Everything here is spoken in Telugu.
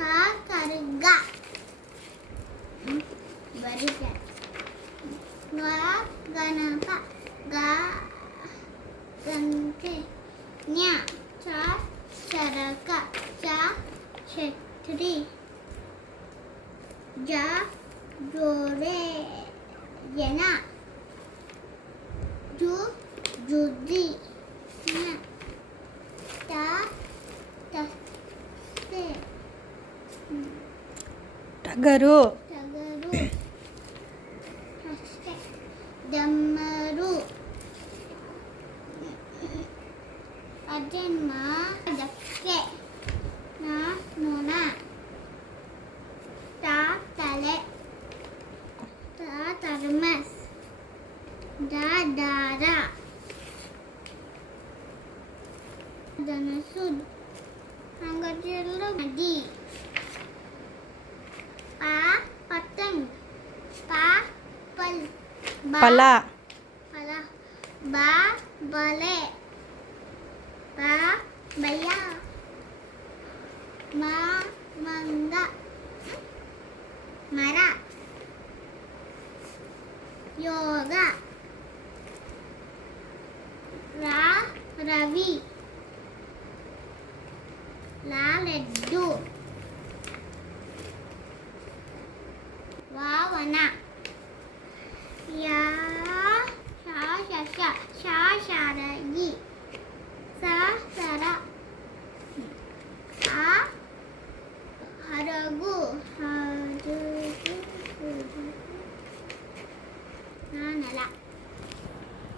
కా కరుగ వెరీ గుడ్. గ గణప గా గంటే న్య చ చరక చ ఛత్రి జ జోరే జన జు జుది న ట తస్తే టగరు టగరు తస్తే దమ్మరు అజన్మ దక్కే నా నూన తా తలే తా తర్మస్ దా దార ధనసు అంగజల్లు నది పా పతంగ్ పా పల్ పల పల బా బలే బా బయ మా మంగ మర యోగ రా రవి లా లడ్డు వావన యా శా శశ శా శార